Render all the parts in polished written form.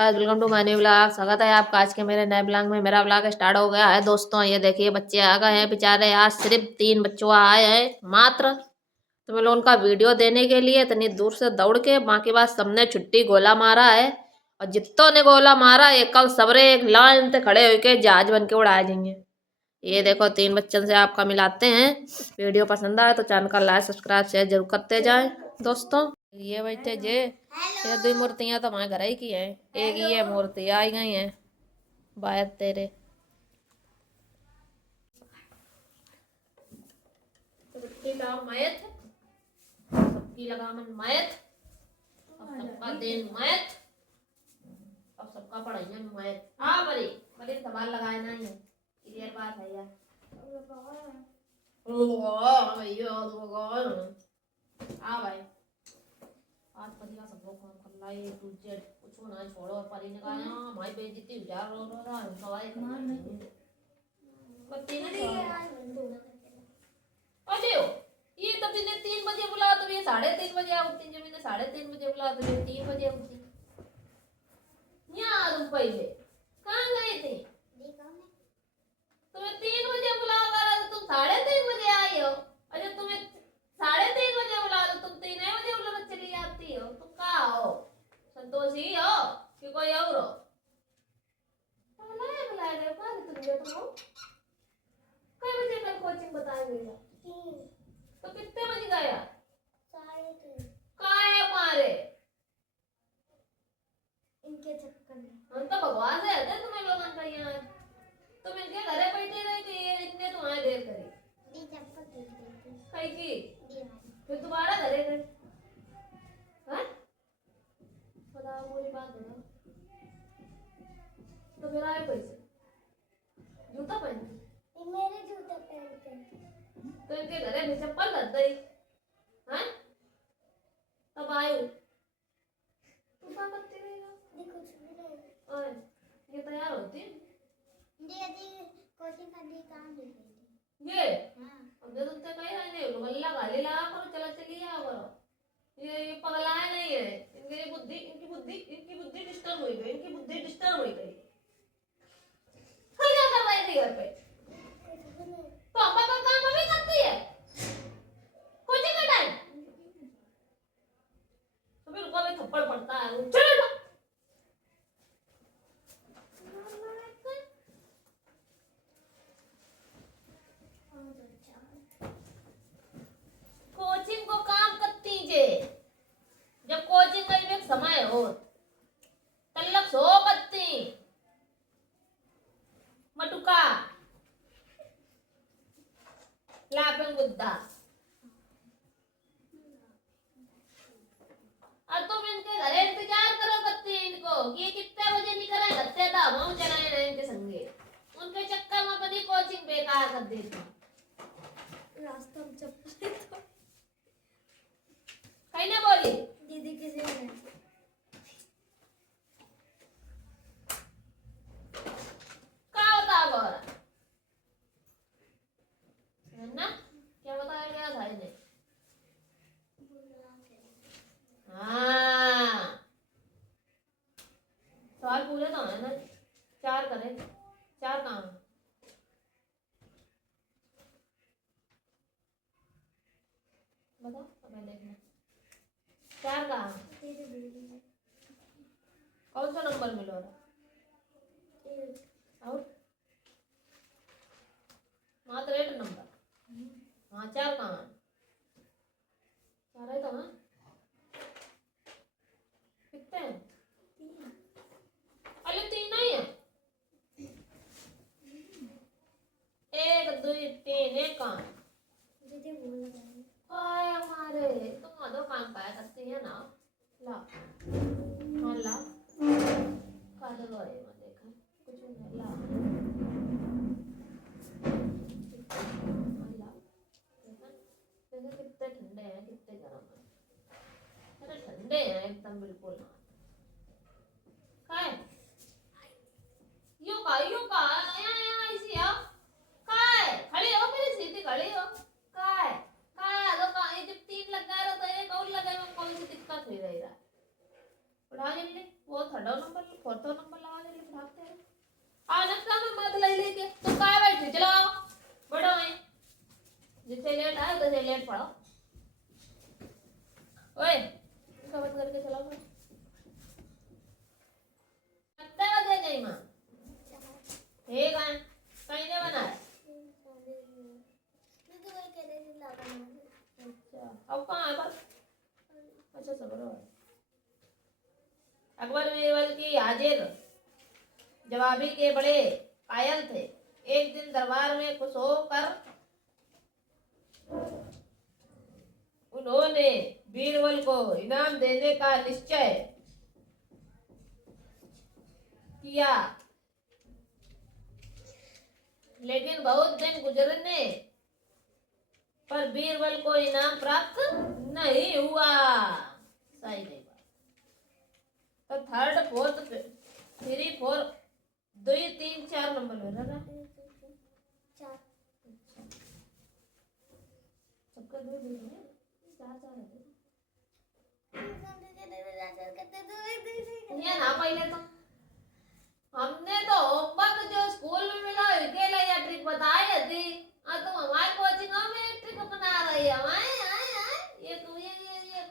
Welcome to my new blog. स्वागत है आपका आज के मेरे नए ब्लॉग में। मेरा ब्लॉग स्टार्ट हो गया है दोस्तों। ये देखिए बच्चे आ गए हैं बेचारे। आज सिर्फ 3 बच्चों आए हैं मात्र। तो मैं उनका वीडियो देने के लिए इतनी दूर से दौड़ के, बाकी बात सबने छुट्टी गोला मारा है। और जितों ने गोला मारा एक कल सबरे एक लाइन से खड़े होके जहाज बन के उड़ाए जाएंगे। ये देखो 3 बच्चों से आपका मिलाते हैं। वीडियो पसंद आए तो चैनल का लाइक सब्सक्राइब शेयर जरूर करते जाए दोस्तों। ये बैठे जे ये 2 मूर्तियां तो हमारे घर ही की है। एक ये मूर्ति आई गई है बाहर तेरे। सबकी लगाम मयत, सबकी लगाम मयत, अब सबका दिन मयत, अब सबका पढ़ाई मयत। हाँ बड़ी बड़ी सवाल लगाए ना ये क्लियर बात है यार। भैया हाँ भाई आज बढ़िया सब लोग काम कर लाई दूसरे कुछ ना छोड़ो। परी ने कहा हमारी बेइज्जती हो जा रहा है सवाई बत्ती ने अरे ये तब ने 3 बजे बुला तो ये 3:30 बजे उठती। जब मैंने 3:30 बजे बुला तो ये 3 बजे उठती। यहाँ तुम पहले कहाँ गए थे? तुम्हें 3 बजे बुला कर तुम 3:30 बजे आई हो। अरे तुम्हें 3:30 बजे बुला तो तुम 3 बजे बुला चली जाती हो। तुम कहाँ हो? संतोषी हो कि कोई और हो? बुलाया तुम हो कई बजे कल कोचिंग बताया गया? तो कितने बजे गया? 3:30। काहे मारे इनके चक्कर में हम तो भगवान से आते तुम्हें लोगन का यहाँ। तुम इनके घरे बैठे रहे कि ये इतने तुम्हारे देर करी दी चप्पल दे देती कई की फिर दोबारा घरे गए। हैं बताओ पूरी बात बताओ। तो फिर आए कैसे? जूता पहन के मेरे जूते पहन के तो इनके घरे में चप्पल लग गई हैं तब आए तू क्या करती रहेगा? कुछ भी नहीं। और ये तैयार होती दीदी कोचिंग करने कहाँ ले गई ये? हाँ अब जब तुमसे कहीं नहीं गल्ला गाली लगा करो चला चली आओ करो। ये पगलाए नहीं है। इनकी बुद्धि डिस्टर्ब हुई गई। इनकी बुद्धि डिस्टर्ब हुई गई। क्या कर रही थी घर पे? पापा का काम अभी करती है कोचिंग का टाइम तो फिर रुको थप्पड़ पड़ता है। चलो कोचिंग को काम करती जे जब कोचिंग का भी समय हो तल्लक सो करती मटुका लापन बुद्धा। अब तुम इनके घरे इंतजार करो करते इनको कि कितने बजे निकले करते था हम चलाए रहे इनके संगे। उनके चक्कर में बड़ी कोचिंग बेकार कर देती। रास्ता में चप्पल तो कहीं ना बोली दीदी किसी ने क्या होता है ना क्या बताया गया था इन्हें? हाँ सवाल पूछे तो है ना 4 करें 4 काम बताओ अब देखना 4 काम कौन सा नंबर मिलो और मात्र 8 नंबर। हाँ 4 काम 4 है तो हाँ कितने हैं? 3 अरे 3 ही है 1 2 3 एक काम दीदी बोल रहे ओए हमारे तुम आधो काम पाया करती है ना ला हाँ ला कादो लोए मत देखा कुछ नहीं ला ला देखा देखा कितने ठंडे हैं कितने गर्म हैं। बीरबल की हाजिर जवाबी के बड़े कायल थे। एक दिन दरबार में खुश होकर उन्होंने बीरबल को इनाम देने का निश्चय किया, लेकिन बहुत दिन गुजरने पर बीरबल को इनाम प्राप्त नहीं हुआ। सही नहीं बात। तो थर्ड फोर्थ 3 4 2 3 4 नंबर में रहा चार सबका दो दो है चार चार है ये ना पहले तो हमने तो होमवर्क जो स्कूल में मिला के लिए ट्रिक बताई थी। तुम हमारे कोचिंग में ट्रिक बना रही है हमारे ये तुम ये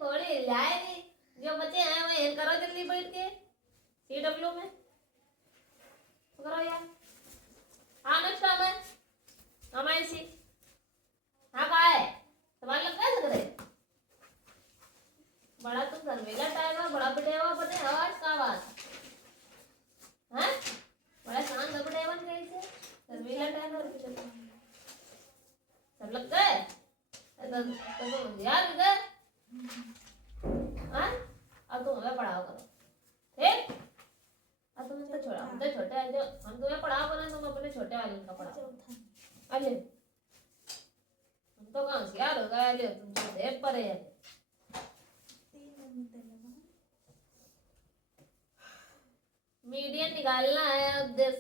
थोड़ी लाएगी। जो बच्चे हैं वो हेल्प करो जल्दी बैठ के सीडब्ल्यू में करो यार। हाँ नेक्स्ट टाइम है हमारी सी हाँ कहा है तुम्हारे लोग कैसे करे बड़ा तुम शर्मिला टाइम है बड़ा पिटेवा बने आवाज का आवाज हैं बड़ा शांत लपटे बन गई थे शर्मिला टाइम और सब लग गए तो यार इधर हाँ अब तुम हमें पढ़ाओ करो ठीक। अब तुम इसका छोड़ा हम तो छोटे हैं जो हम तुम्हें पढ़ाओ बना तुम अपने छोटे वाले का पढ़ाओ। अले हम तो कहाँ होशियार हो गए अले तुम तो देव पर है। मीडियन निकालना है अब this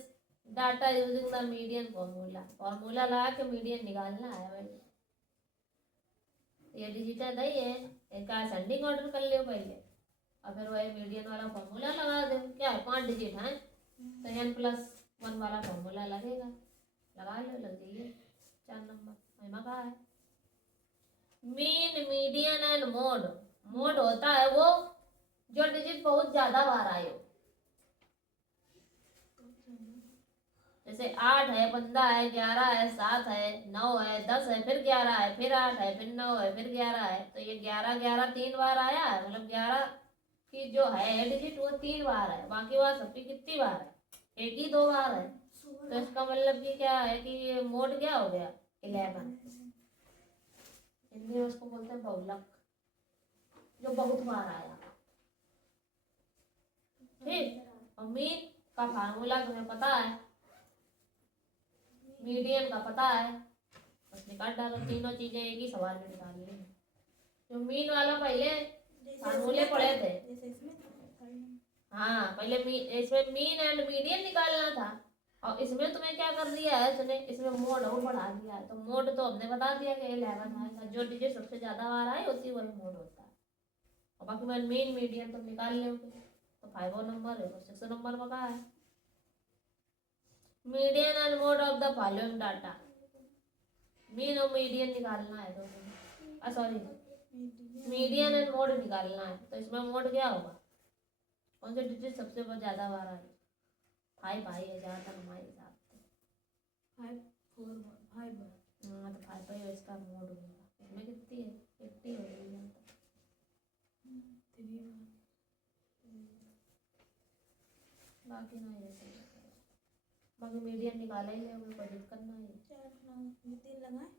data using the median formula लगा के मीडियन निकालना है भाई। ये डिजिटल नहीं है इनका असेंडिंग ऑर्डर कर लियो पहले और फिर वही मीडियन वाला फॉर्मूला लगा दो। क्या है 5 डिजिट है तो n+1 वाला फॉर्मूला लगेगा लगा लो लग जाइए 4 नंबर महिमा कहा है। Mean median and mode mode होता है वो जो डिजिट बहुत ज्यादा बार आए। जैसे 8 है 15 है 11 है 7 है 9 है 10 है फिर 11 है फिर 8 है फिर 9 है फिर 11 है तो ये 11 11 3 बार आया है मतलब 11 की जो है डिजिट वो 3 बार है बाकी बार सबकी कितनी बार है एक ही 2 बार है। तो इसका मतलब कि क्या है कि ये मोड क्या हो गया 11 हिंदी में उसको बोलते हैं बहुलक जो बहुत बार आया ठीक। और मीन का फार्मूला तुम्हें पता है मीडियन का पता है बस निकाल डालो तीनों चीजें एक ही सवाल में निकाल ली। जो मीन वाला पहले फार्मूले पढ़े थे हाँ पहले इसमें मीन एंड मीडियन निकालना था और इसमें तुम्हें क्या कर दिया है सुने इसमें मोड और बढ़ा दिया है। तो मोड तो हमने बता दिया कि 11 आएगा जो डिजिट सबसे ज्यादा बार आए उसी वही मोड होता है और बाकी मैं मीन मीडियन तुम निकाल लोगे तो 5 नंबर है तो 6 नंबर में कहा है median and mode of the following data mean और मीडियन निकालना है तो सॉरी मीडियन एंड मोड निकालना है। तो इसमें मोड क्या होगा कौन से डिजिट सबसे ज्यादा बार आए 5 भाई है जहाँ तक हमारे हिसाब से 5 4 5 हाँ तो 5 भाई इसका मोड होगा इसमें कितनी है 80 हो गई यहाँ तक 3 बाकी ना ऐसे बाकी मीडियन निकाला ही है हमें कोई दिक्कत नहीं है 3 लगाए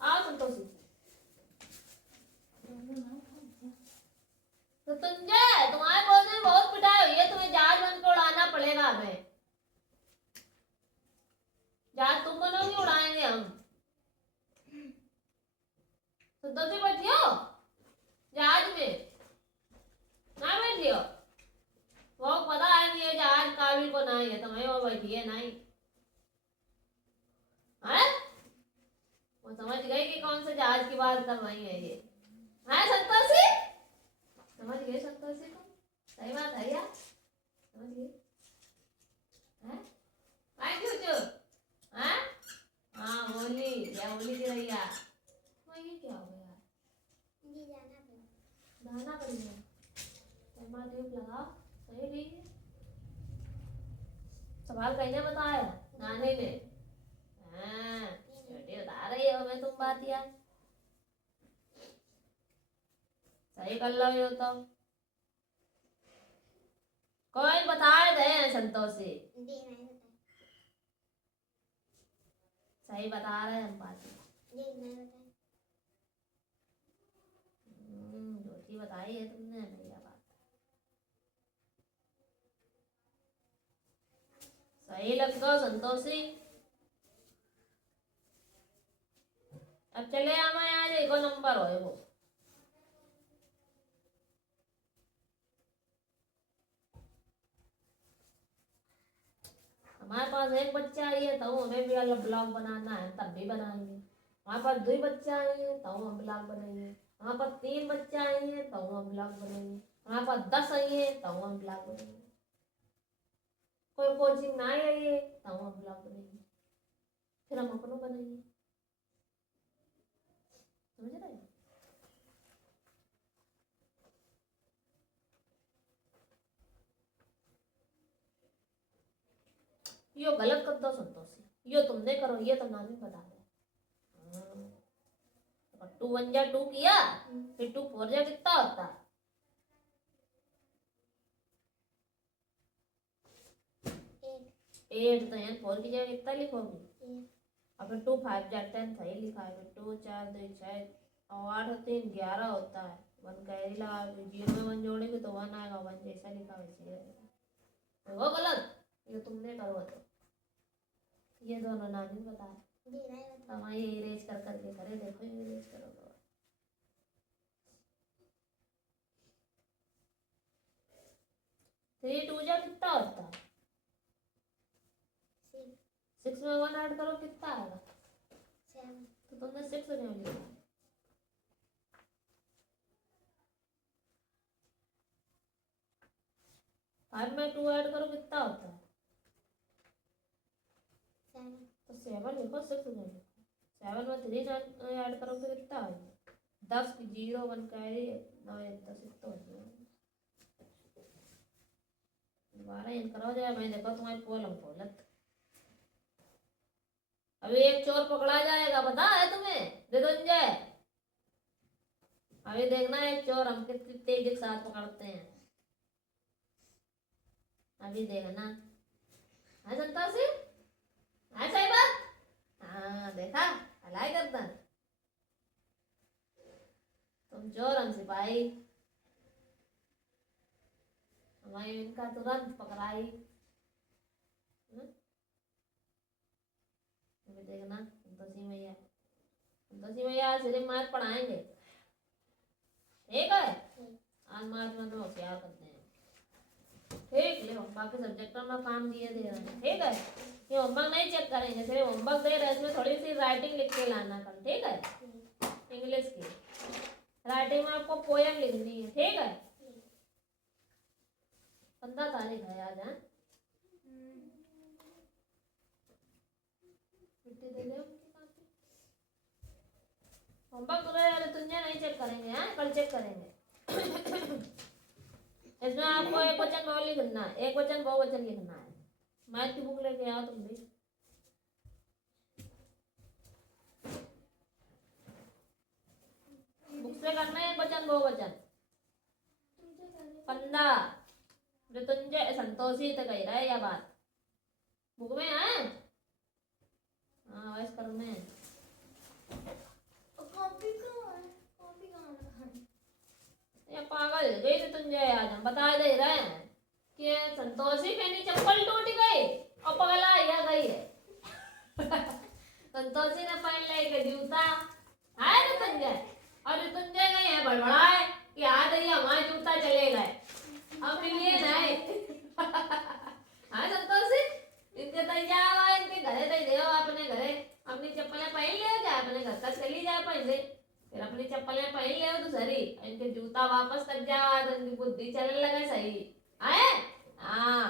आओ संतोषी तो संजय तुम्हारे बोलने में बहुत पिटाई हुई है तुम्हें जहाज बन के उड़ाना पड़ेगा हमें जहाज तुम बनोगे उड़ाएंगे हम। संतोषी बैठियो जहाज में ना बैठियो वो पता है कि ये जहाज काबिल को नहीं है तुम्हें वो बैठिए नहीं है वो समझ गई कि कौन से जहाज की बात कर रही है ये है संतोषी समझ गए संतोषी को सही बात है यार समझ गए हैं थैंक यू जो हैं हाँ बोली या बोली की रही यार ये क्या हो गया जी जाना पड़ेगा कैमरा टेप लगाओ सही नहीं है सवाल कहने बताया नानी ने हाँ छोटी बता रही हो मैं तुम बात यार सही कर लो ये तो संतोषी? सही बता रहे हम पाती। झूठी बताई है तुमने भैया बात। सही लग गो संतोषी। अब चले आमा आज एक नंबर हो वो। हमारे पास एक बच्चा आई है तो हमें भी अलग ब्लॉग बनाना है तब भी बनाएंगे। हमारे पास 2 बच्चे आए हैं तो हम ब्लॉग बनाएंगे। हमारे पास 3 बच्चे आए हैं तो हम ब्लॉग बनाएंगे। हमारे पास 10 आई है तो हम ब्लॉग बनाएंगे। कोई कोचिंग ना आई है तो हम ब्लॉग बनाएंगे। फिर हम अपनों बनाएंगे। समझ रहे हैं? यो गलत कर दो संतोषी। यो तुमने करो ये तो नानी बता दे। 2 1 जा 2 किया फिर 2 4 जा कितना होता है? 8 तो यहाँ 4 की जगह कितना लिखोगी? और फिर 2 5 जा 10 सही लिखा है। फिर 2 4 2 6 और 8 3 11 होता है। 1 कैरी लगा 0 में 1 जोड़ेंगे तो 1 आएगा। 1 जैसा लिखा वैसे रहेगा। वो गलत ये तुमने करो तो। ये दोनों नानी बताए हमारे ये इरेज कर करके करे। देखो ये इरेज करो तो 3 2 जा कितना होता है? 6 में 1 ऐड करो कितना आएगा? 7। तो तुमने 6 क्यों लिखा? 5 में 2 ऐड करो कितना होता है? 7। तो 7 लिखो 6 नहीं लिखो। 7 में 3 ऐड करो तो कितना आएगा? 10 की 0 1 कैरी 9 10 तो हो जाएगा। दोबारा इन करो जाए। मैं देखो तुम्हारी कॉलम खोलत। अभी एक चोर पकड़ा जाएगा पता है तुम्हें मृत्युंजय? अभी देखना एक चोर हम कितनी तेजी के साथ पकड़ते हैं। अभी देखना है संतोषी। है सही बात? हाँ देखा अलाई करता तुम चोर हम सिपाही। हमारी इनका तुरंत पकड़ाई। अभी देखना संतोषी मैया आज सिर्फ मैथ पढ़ाएंगे। ठीक है? आज मैथ में तो होशियार करते हैं। ठीक ले बाकी सब्जेक्टों में काम दिए दे रहे हैं। ठीक है? ये होमवर्क नहीं चेक करेंगे। सिर्फ होमवर्क दे रहे हैं इसमें थोड़ी सी राइटिंग लिख के लाना कल। ठीक है? इंग्लिश की राइटिंग में आपको पोयम लिखनी है। ठीक है? 15 तारीख है आज। है होमवर्क तुझे नहीं चेक करेंगे। हैं कल चेक करेंगे। इसमें आपको एक वचन बहु लिखना है। एक वचन बहुवचन लिखना है। मैथ की बुक लेके आओ तुम भी। बुक से करना है वचन बहुवचन। 15 मृत्युंजय संतोषी तो कह रहा है यह बात बुक में है। हाँ वैसे करने हैं। ये पागल गई मृत्युंजय आज हम बता दे रहे हैं कि संतोषी पहनी चप्पल टूट गई और पगला यह गई है। संतोषी ने पहन ले के जूता है मृत्युंजय और मृत्युंजय गई है बड़बड़ाए कि आ गई हमारे जूता चले गए अब मिलिए नहीं। हाँ संतोषी इनके तैयार इनके घरे तय दे अपने घरे अपनी चप्पलें पहन ले क्या अपने घर का चली जाए पहन ले। फिर अपनी चप्पलें पहन ले तो सही इनके जूता वापस कर जाओ तो इनकी बुद्धि चलने लगे सही आए। हाँ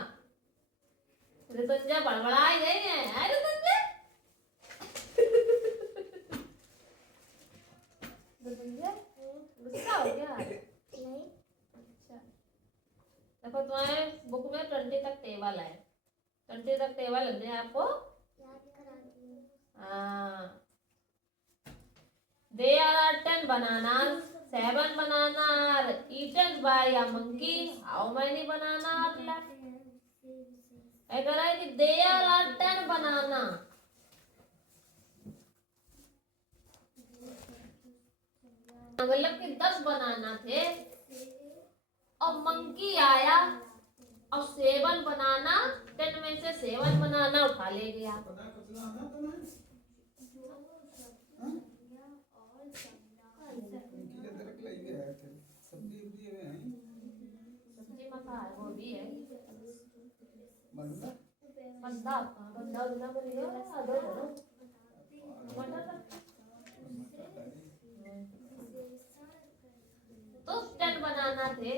ऋतुंजय बड़बड़ाई गई है ऋतुंजय। गुस्सा हो गया? नहीं। अच्छा देखो तुम्हारे बुक में 20 तक टेबल है। 20 तक टेबल हमने आपको याद करा दिया। हाँ There are 10 bananas. 7 bananas are eaten by a monkey. How many bananas are left? कह रहा है कि देयर आर 10 बनाना। मतलब कि 10 बनाना थे और मंकी आया और 7 बनाना 10 में से 7 बनाना उठा ले गया। सब्जी मका है वो भी है बंदा बंदा बंदा बिना बनियो आदो करो मटर तो 10 बनाना थे,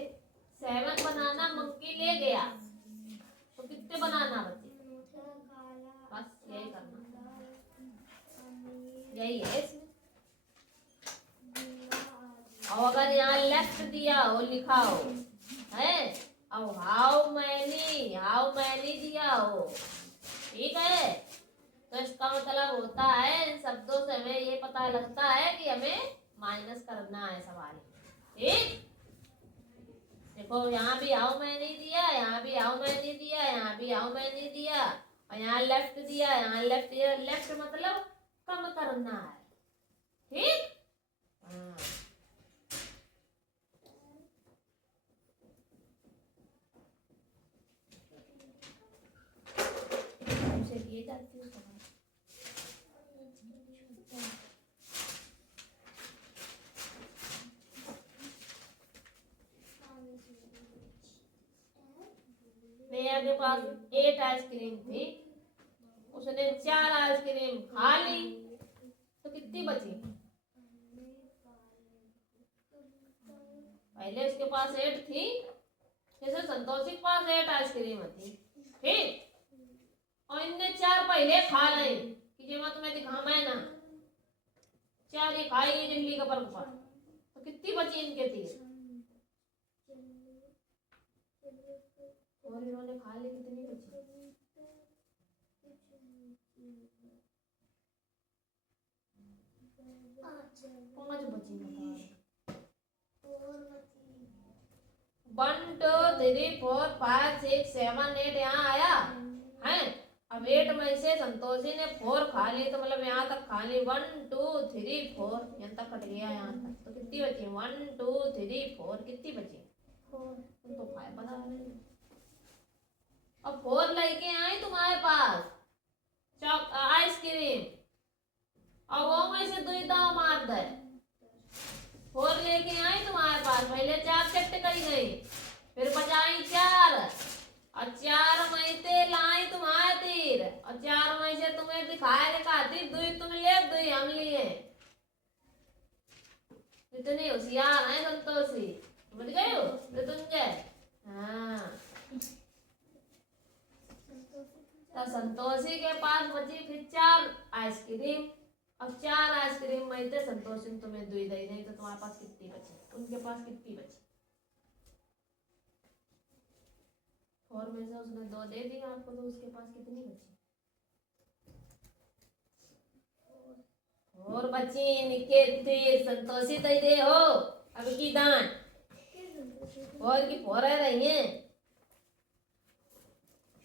7 बनाना मंकी ले गया तो कितने बनाना बचे? बस यही करना, यही है इसमें। और अगर यहाँ लेफ्ट दिया हो लिखा हो है और हाउ मैनी दिया हो, ठीक है, तो इसका मतलब होता है इन शब्दों से हमें ये पता लगता है कि हमें माइनस करना है सवाल। ठीक, देखो यहाँ भी हाउ मैनी दिया, यहाँ भी हाउ मैनी दिया, यहाँ भी हाउ मैनी दिया और यहाँ लेफ्ट दिया, यहाँ लेफ्ट दिया। लेफ्ट मतलब कम करना है। ठीक, हाँ। ये जाती है नेहा के पास 8 आइसक्रीम थी, उसने 4 आइसक्रीम खा ली तो कितनी बची? पहले उसके पास 8 थी, जैसे संतोषी के पास 8 आइसक्रीम थी, ठीक, और इनने 4 पहले खा ले कि जेमा तुम्हें दिखामा है ना, 4 ये खाई जंगली कपर ऊपर, तो कितनी बची इनके 3? और इन्होंने खा ली कितनी बची? 5 बची। बता 1 2 3 4 5 6 7 8 यहाँ आया है। अब 8 में से संतोषी ने 4 खा ली तो मतलब यहाँ तक खा ली 1 2 3 4 यहाँ तक कट गया, यहाँ तक तो कितनी बची? 1 2 3 4 कितनी बची? 4। तुम तो 5 बता रहे। अब 4 लेके आई तुम्हारे पास आइसक्रीम और वो में से 2 दाव मार दे। 4 लेके आई तुम्हारे पास, पहले 4 चट करी गई, फिर बजाई 4 और 4 में से लाई तुम्हारे तीर और 4 में से तुम्हें दिखाया दिखाती 2 तुम ले 2 हम लिए। इतनी होशियार है संतोषी, समझ गए हो मृत्युंजय? हाँ, तो संतोषी के पास बची फिर 4 आइसक्रीम और 4 आइसक्रीम में से संतोषी ने तुम्हें 2 दे दी तो तुम्हारे पास कितनी बची? उनके पास कितनी बची? 4 में से उसने 2 दे दी आपको तो उसके पास कितनी बची? 4 बची। निके संतोषी तो दे हो अब की दान 4 की 4 रही है।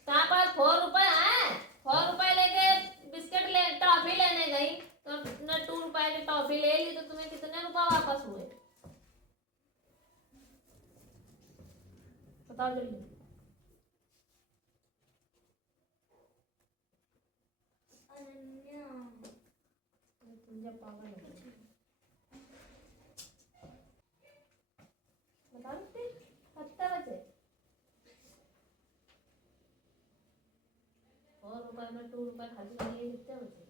तार पास 4 रुपए है, 4 रुपए लेके बिस्किट ले टॉफी लेने गई तो तुमने 2 रुपए की टॉफी ले ली तो तुम्हें कितने रुपए वापस हुए? बताओ जल्दी। तुम पागल हो बता सकते कितना बचे? 4 रुपए में 2 रुपए खर्च कर लिए, कितने बचे?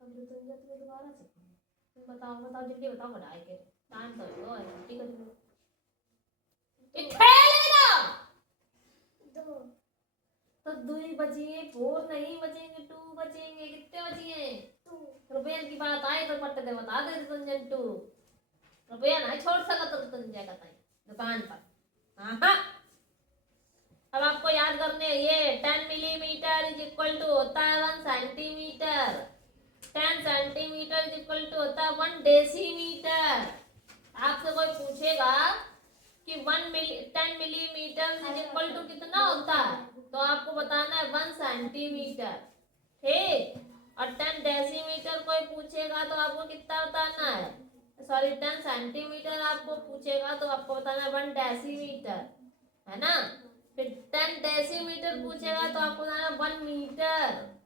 अब जो तुम दोबारा से बताओ बताओ जल्दी बताओ, बढ़ाए के टाइम तो लो है छुट्टी कर लो। तो 2 बचिए, 4 नहीं बचेंगे, 2 बचेंगे। कितने बचिए? 2 रुपये की बात आई तो पट्टे दे बता दे तुंजन 2 रुपया नहीं छोड़ सका तो तुंजन का दुकान पर। हाँ, अब आपको याद करने ये 10 मिलीमीटर इज इक्वल टू होता है 1 centimetre, 10 centimetre is equal to होता है 1 डेसीमीटर। आपसे कोई पूछ पूछेगा कि 10 मिलीमीटर इज इक्वल टू कितना होता है, तो आपको बताना है 1 सेंटीमीटर, ठीक। और 10 डेसीमीटर कोई पूछेगा तो आपको कितना बताना है, सॉरी 10 सेंटीमीटर आपको पूछेगा तो आपको बताना है 1 डेसीमीटर, है ना। फिर 10 डेसीमीटर पूछेगा तो आपको बताना 1 मीटर।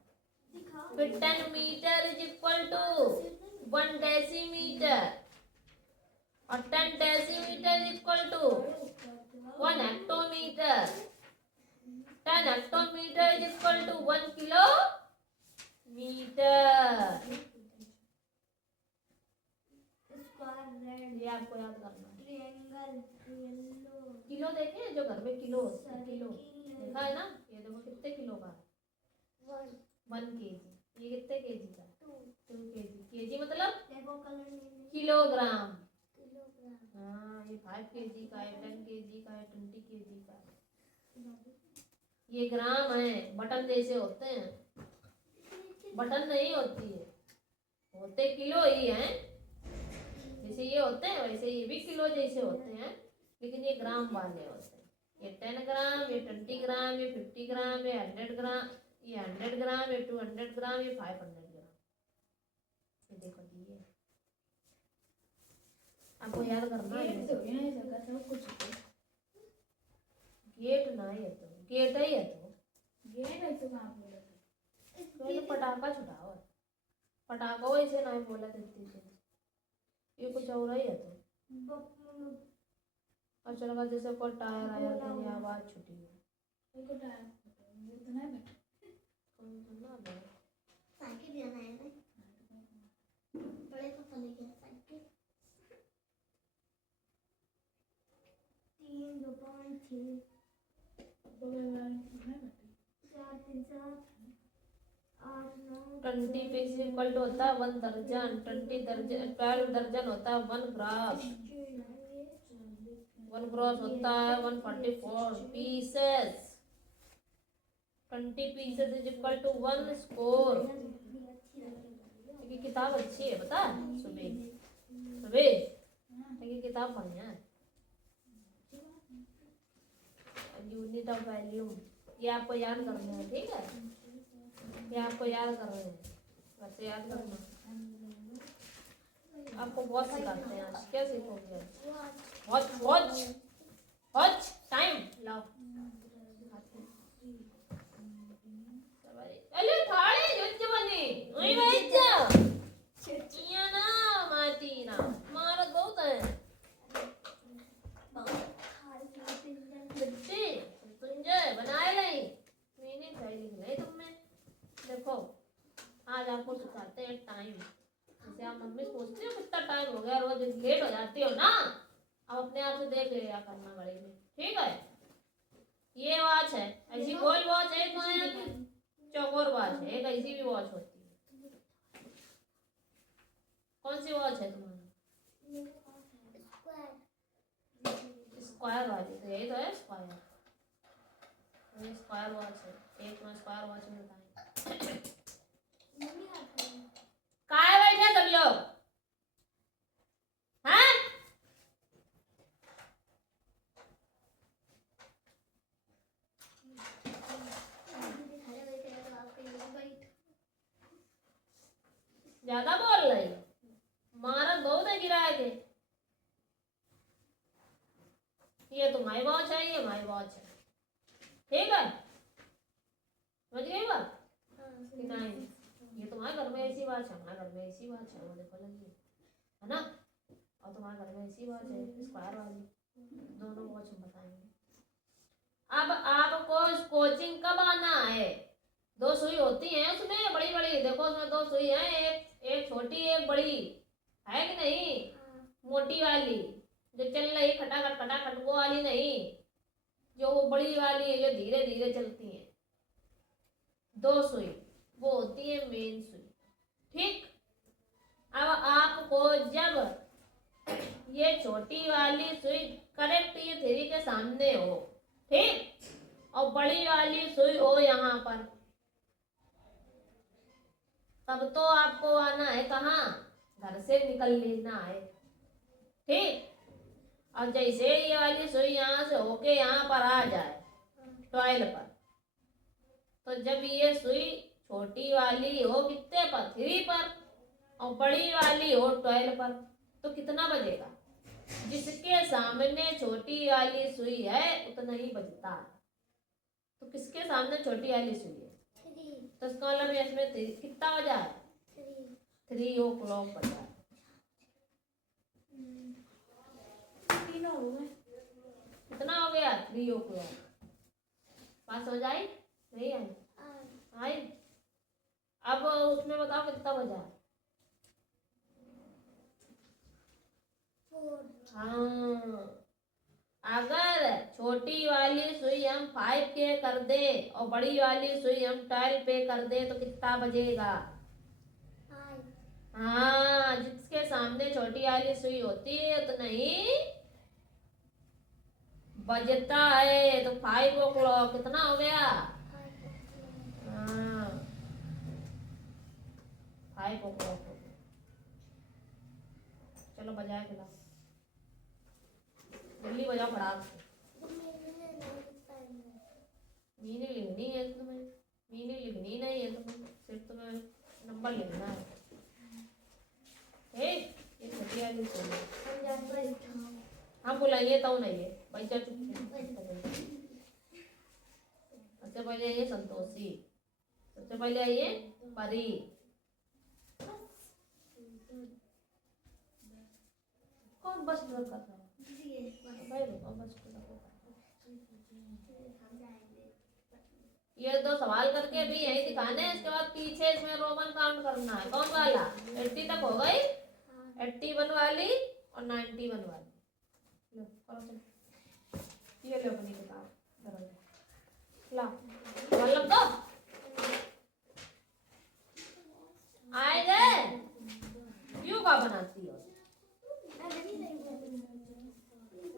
फिर 10 metre is equal to 1 decimetre, और 10 decimetre is equal to 1 hectometre. 10 hectometre is equal to 1 kilometre. ये आपको याद करना है। किलो देखे जो घर में किलो किलो देखा है ना, ये देखो कितने किलो का है, 1 केजी। ये कितने केजी का, 2 केजी। केजी मतलब किलोग्राम। हाँ, ये 5 केजी का है, 10 केजी का है, 20 केजी का है। ये ग्राम है, बटन जैसे होते हैं, बटन नहीं होती है, होते किलो ही हैं। जैसे ये होते हैं वैसे ये भी किलो जैसे होते हैं, लेकिन ये ग्राम वाले होते हैं। ये 10 ग्राम, ये 20 ग्राम, ये 50 ग्राम, ये 100 ग्राम, ये 100 ग्राम, ये 200 ग्राम, ये 500 ग्राम। ये देखो दिए, आपको याद करना है। गेट ना है तो गेट ही है, तो पटाखा छुड़ाओ, पटाखा वैसे ना बोला देती से, ये कुछ और ही है तो। अच्छा लगा जैसे कोई टायर आया तो ये आवाज छुटी है। साइकिल जाना है ना, बड़े पापा लेके साइकिल 3 2 5 6 4 3 7 8 9 20 is equal to होता है 1 दर्जन, 20 दर्जन 12 दर्जन होता है 1 ग्रास, 1 ग्रास होता है 144 pieces, 20 pieces is equal to 1 score. ये किताब अच्छी है पता है, सुबह सुबह ये किताब बढ़िया है, यूनिट ऑफ वैल्यू। ये आपको याद करना है, ठीक है, ये आपको याद करना है, वैसे याद करना। आपको बहुत सिखाते हैं आज, क्या सीखोगे? वॉच वॉच वॉच टाइम लाओ। अरे थाळे युद्ध बने ओए भाईचा चिया ना माती ना मारा बहुत है बच्चे तुंजे बनाए नहीं, मैंने खाई नहीं तुमने। देखो आज आपको सिखाते हैं टाइम। जैसे आप मम्मी सोचते हो कितना टाइम हो गया, रोज लेट हो जाती हो ना, अब अपने आप से देख लिया करना घड़ी में, ठीक है। ये वॉच है, ऐसी गोल वॉच है, चौकोर वॉच है, एक ऐसी भी वॉच होती है। कौन सी वॉच है तुम्हारी? स्क्वायर वाली, तो यही तो है स्क्वायर, ये स्क्वायर वॉच है। एक मैं स्क्वायर वॉच में बताएं काय बैठे सब लोग, हाँ ज्यादा बोल रही मारा बहुत है गिराए थे। ये तुम्हारी वॉच है, ये हमारी वॉच है, ठीक है, समझ गई बात कि नहीं? ये तुम्हारे घर में ऐसी वॉच है, हमारे घर में ऐसी वॉच है, वो देखो लगी है ना, और तुम्हारे घर में ऐसी वॉच है स्क्वायर वाली, दोनों वॉच हम बताएंगे। अब आपको कोचिंग कब आना है? 2 सुई होती हैं उसमें बड़ी बड़ी, देखो उसमें 2 सुई है, एक छोटी एक बड़ी, है कि नहीं? मोटी वाली जो चल रही खटाखट वो वाली नहीं, जो वो बड़ी वाली है जो धीरे धीरे चलती है, 2 सुई वो होती है मेन सुई, ठीक। अब आपको जब ये छोटी वाली सुई करेक्ट ये थ्री के सामने हो, ठीक, और बड़ी वाली सुई हो यहाँ पर, तब तो आपको आना है कहाँ? घर से निकल लेना है, ठीक। और जैसे ये वाली सुई यहाँ से होके यहाँ पर आ जाए टॉयल पर, तो जब ये सुई छोटी वाली हो कितने पर, 3 पर, और बड़ी वाली हो 12 पर, तो कितना बजेगा? जिसके सामने छोटी वाली सुई है उतना ही बजता है। तो किसके सामने छोटी वाली सुई है? 3। तो इसका मतलब इसमें कितना बजा है? 3 o'clock बजा है। कितना हो गया? 3 o'clock। बात समझ आई? नहीं आई? आई। अब उसमें बताओ कितना बजा है? हाँ, अगर छोटी वाली सुई हम 5 पे कर दे और बड़ी वाली सुई हम 12 पे कर दे तो कितना बजेगा? हाँ, जिसके सामने छोटी वाली सुई होती है उतना ही बजता है। तो 5 o'clock कितना हो गया? हाँ, 5 o'clock हो गया। चलो बजाए खिला, जल्दी बजाओ फटाक से। मीनिंग लिखनी है तुम्हें, मीनिंग लिखनी नहीं है तुम्हें, सिर्फ तुम्हें नंबर लिखना है। ये छोटी वाली सुई हाँ बुलाइए तो नहीं है बच्चा चुप। सबसे पहले आइए संतोषी, सबसे पहले आइए परी, कौन बस कर रहा है? ये 2 सवाल करके भी यही दिखाने हैं। इसके बाद पीछे इसमें रोमन काउंट करना है। कौन वाला? 80 तक हो गई, 81 वाली और 91 वाली। लो करो चलो, ये लो अपनी किताब ला मतलब दो आए गए। क्यों का बनाती हो?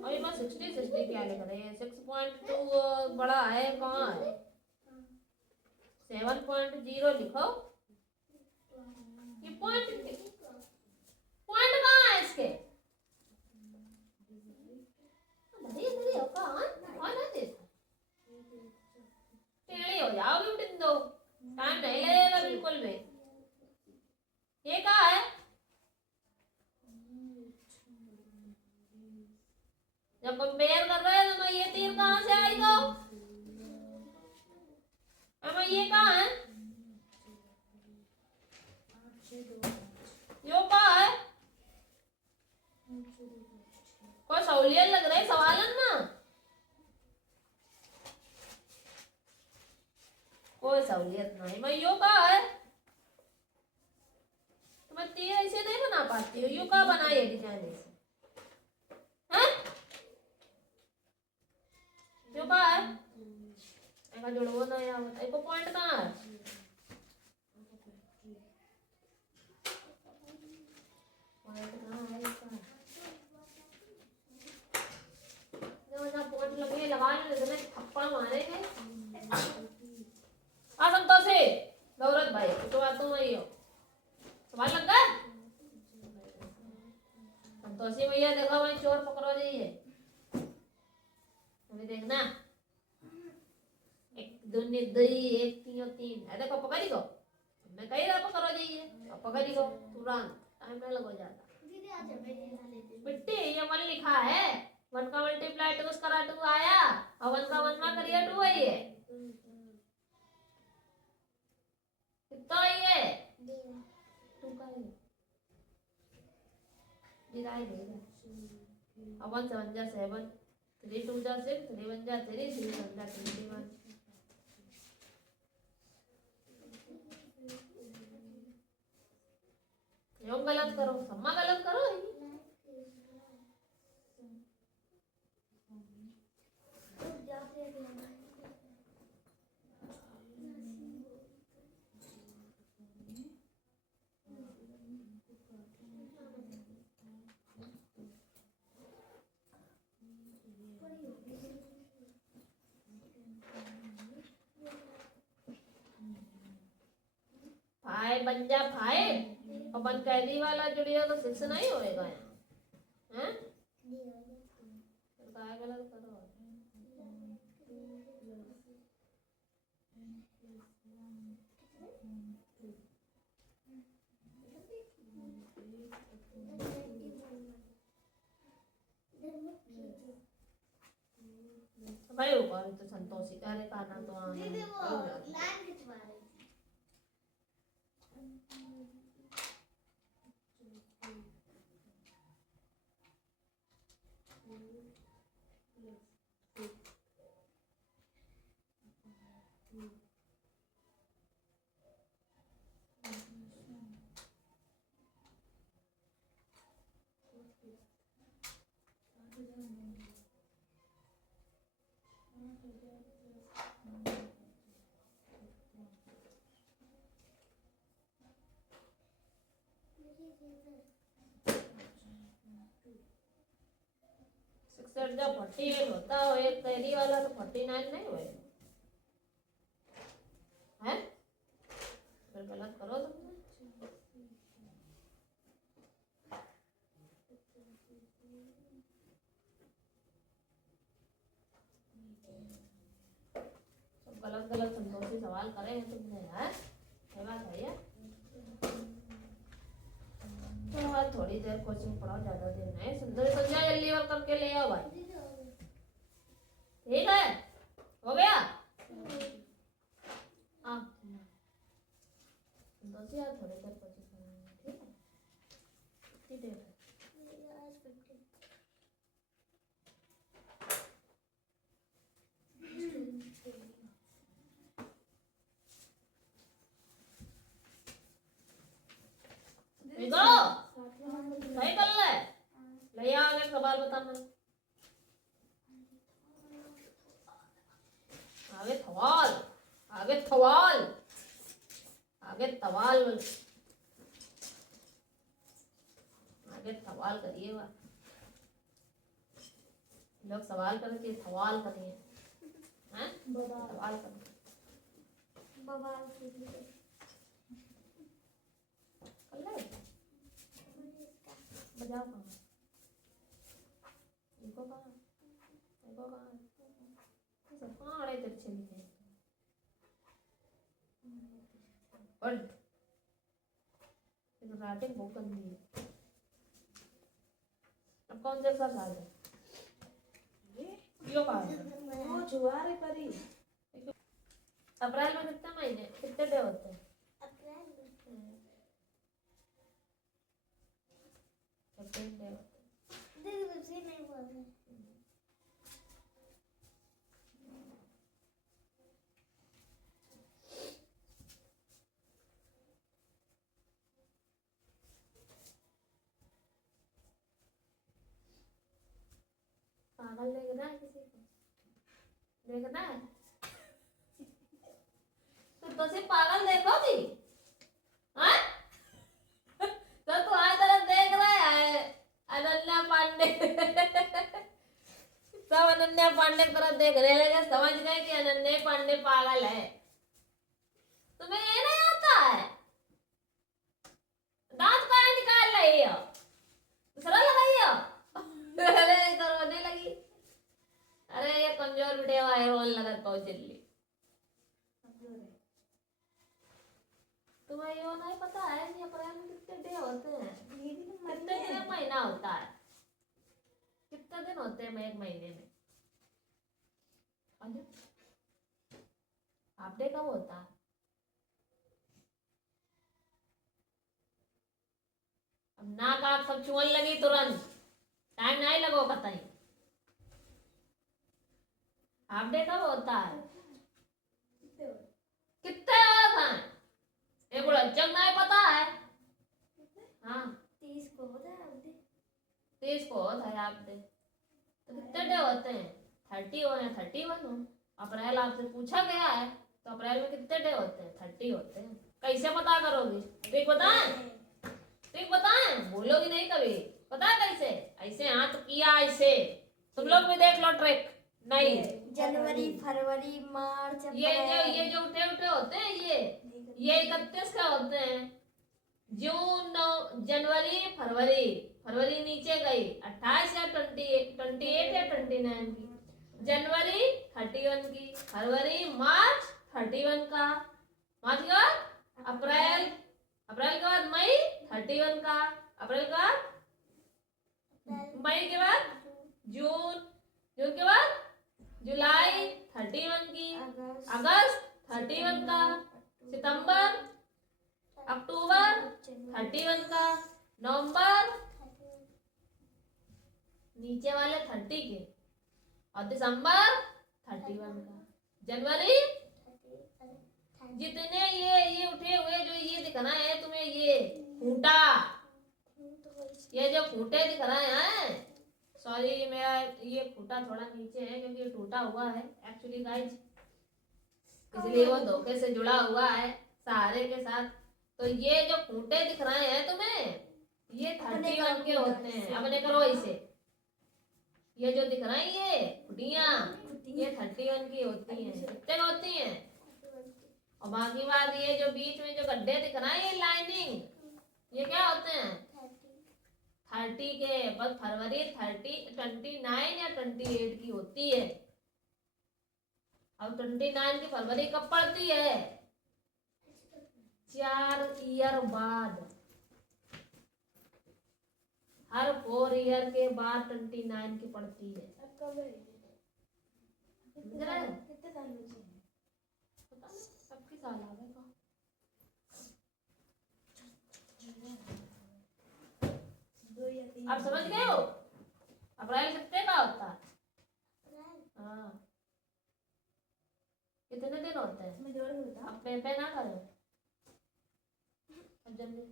अभी मैं 60 क्या लिख रहे हैं? 6.2 बड़ा है, कहाँ है? 7.0 लिखो। ये पॉइंट कहाँ है इसके? टेढ़ी हो जाओगी बिंदु, टाइम नहीं लगेगा बिल्कुल भी। ये कहाँ है? जब कंपेयर कर रहे हैं तो ये तीर कहाँ से आएगा? ये कहाँ है? यो कहाँ है? कोई सहूलियत लग रही सवालन में? कोई सहूलियत नहीं। मैं यो कहाँ है? तो मैं तीर ऐसे नहीं बना पाती हूँ। यो कहाँ बनाई डिजाइन ऐसे? यो कहाँ है? ऐसा जोड़ो ना यार, एको पॉइंट कहाँ है? पॉइंट लगे लगा ले थप्पड़ मारेंगे। संतोषी गौरव भाई तो बात तुम आई हो, सवाल लग गया? संतोषी भैया देखो भाई चोर पकड़ो जाइए, अभी देखना 1 2 1 3 3 है। देखो पकड़ी को, मैं कही रहा पकड़ो जाइए, अब पकड़ी को तुरंत, टाइम ना लगो जाता। बिट्टी ये 1 लिखा है, 1 का मल्टीप्लाई 2 करा 2 आया, और 1 का 1 में करिए 2 है। ये कितना है? ये 2 का है, डिवाइड हो अब 1 7 जा 7, 3 2 जा 6, 3 1 जा 3, 3 1 जा 21। यो गलत करो, सम्मा गलत करो। फाइव बन जा 5 और 1 कैदी वाला जुड़िए तो 6 नहीं होएगा यहाँ, हैं? काय गलत करो भाई ऊपर तो संतोषी कह रहे खाना तो दीदी वो लाइन खिंचवा रही थी। सिक्सर जब 48 होता हो एक कैरी वाला तो 49 नहीं हुए हैं फिर गलत करो तुमने सब गलत गलत संतोषी सवाल करे हैं तुमने है बात है ये तो हाँ थोड़ी देर कोचिंग पढ़ाओ ज्यादा देर नहीं सुंदर संजय जल्दी वर्क करके ले आओ भाई ठीक है हो गया हाँ संतोषी यार थोड़ी देर कोचिंग पढ़ाओ ठीक है कितनी देर है देखो सही कर ले आगे सवाल बता मैं आगे सवाल आगे सवाल आगे सवाल आगे सवाल करिए लोग सवाल करके सवाल करिए हैं सवाल करिए बवाल कर ले बजाओ कहाँ इनको कहाँ सब कहाँ अड़े तिरछे लिखे पढ़ राइटिंग बहुत गंदी है अब कौन से सा साल है यो कहाँ है वो जुआरे परी अप्रैल में कितने महीने कितने डे होते हैं अप्रैल में कितने डे होते हैं दीदी मुझे नहीं बोल रहे पागल देखना है किसी को देखना है तो सिर्फ पागल देखोगी हाँ तो तुम्हारी तरफ देख रहा है अनन्या पांडे सब अनन्या पांडे की तरफ देखने लगे समझ गए कि अनन्या पांडे पागल है तुम्हें ये नहीं आता है दांत कहाँ निकाल रही हो दूसरा लगाई हो अरे तो रोने लगी अरे ये कमजोर वीडियो है रोने लगा तो जल्दी तुम्हें ये नहीं पता है कि अप्रैल में कितने डे होते हैं कितने दिन एक महीना होता है कितने दिन होते हैं एक महीने में हाफ डे कब होता है अब नाक आँख सब चुवन लगी तुरंत टाइम नहीं लगो कतई हाफ डे कब होता है कितने होते हैं एक बड़ा जग नहीं पता है हाँ 30 को होता है 30 को होता है हाफ डे तो कितने डे होते हैं 30 हो या 31 हो अप्रैल आपसे पूछा गया है तो अप्रैल में कितने डे होते हैं 30 होते हैं कैसे पता करोगी ठीक बताएं ठीक बताएं बोलोगी नहीं कभी पता है कैसे ऐसे हाथ किया ऐसे तुम लोग भी देख लो ट्रिक नहीं जनवरी फरवरी मार्च ये जो उठे उठे होते हैं ये 31 का होते हैं जून जनवरी फरवरी नीचे गई 28 या 28 28 या 29 की। जनवरी 31 की। फरवरी मार्च 31 का। मार्च के बाद अप्रैल, अप्रैल के बाद मई 31 का। अप्रैल के बाद मई के बाद जून, जून के बाद जुलाई 31 की। अगस्त 31 का। सितंबर अक्टूबर 31 का। नवंबर नीचे वाले 30 के। और दिसंबर 31 का। जनवरी जितने ये उठे हुए जो ये दिखना है तुम्हें, ये खूंटा, ये जो खूंटे दिख रहे हैं, सॉरी मेरा ये खूंटा थोड़ा नीचे है क्योंकि ये टूटा हुआ है एक्चुअली गाइज, इसलिए वो धोखे से जुड़ा हुआ है सहारे के साथ। तो ये जो खूंटे दिख रहे हैं तुम्हें, ये 31 के होते हैं। अपने करो इसे, ये जो दिख रहा है ये खुटियां, ये 31 की होती हैं। कितने होती हैं? और बाकी बात ये जो बीच में जो गड्ढे दिख रहा है ये लाइनिंग, ये क्या होते हैं? 30 के। बस फरवरी 29 या 28 की होती है। अब 29 की फरवरी कब पड़ती है? 4 ईयर बाद, हर 4 ईयर के बाद 29 की पड़ती है। अब कब है? कितने साल बचे हैं? पता नहीं सबकी साल आवेगा। आप समझ गए हो? अप्रैल कितने का होता है? हाँ, कितने दिन होते हैं? मैं जोड़ के बता। अब पे ना करो, अब जल्दी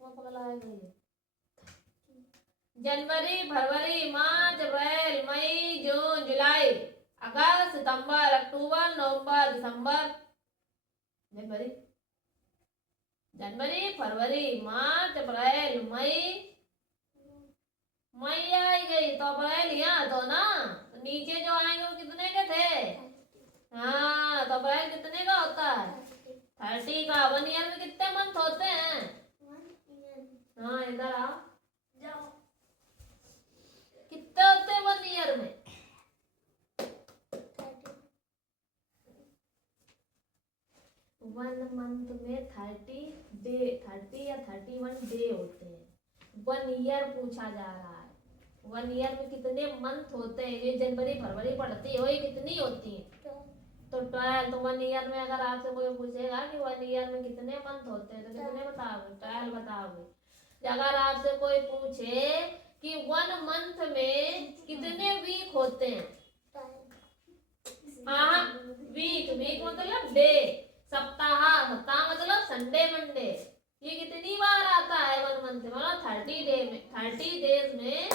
वो पगला है ये। जनवरी, फरवरी, मार्च, अप्रैल, मई, जून, जुलाई, अगस्त, सितंबर, अक्टूबर, नवंबर, दिसंबर। जनवरी, जनवरी, फरवरी, मार्च, अप्रैल, मई, मई आई गई तो अप्रैल यहाँ तो ना, तो नीचे जो आएंगे वो कितने के थे? हाँ, तो अप्रैल कितने का होता है? 30 का। 1 ईयर में कितने मंथ होते हैं? हाँ, इधर आओ, जाओ। कितने होते हैं 1 ईयर में? 1 मंथ में 30 या 31 डे होते हैं। 1 ईयर पूछा जा रहा है। 1 ईयर में कितने मंथ होते हैं? ये जनवरी फरवरी पढ़ती है, वही कितनी होती है? तो 12। तो 1 ईयर में अगर आपसे कोई पूछेगा कि 1 ईयर में कितने मंथ होते हैं तो कितने बताओगे? 12 बताओगे। अगर आपसे कोई पूछे कि 1 मंथ में कितने वीक होते हैं? हाँ, वीक मतलब डे, सप्ताह, सप्ताह मतलब संडे मंडे। ये कितनी बार आता है 1 मंथ में? मतलब 30 डे में, 30 डेज में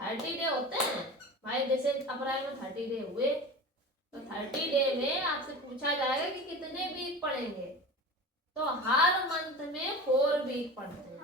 30 डे होते हैं भाई। जैसे अप्रैल में 30 डे हुए तो 30 डे में आपसे पूछा जाएगा कि कितने वीक पड़ेंगे, तो हर मंथ में 4 वीक पड़ते हैं।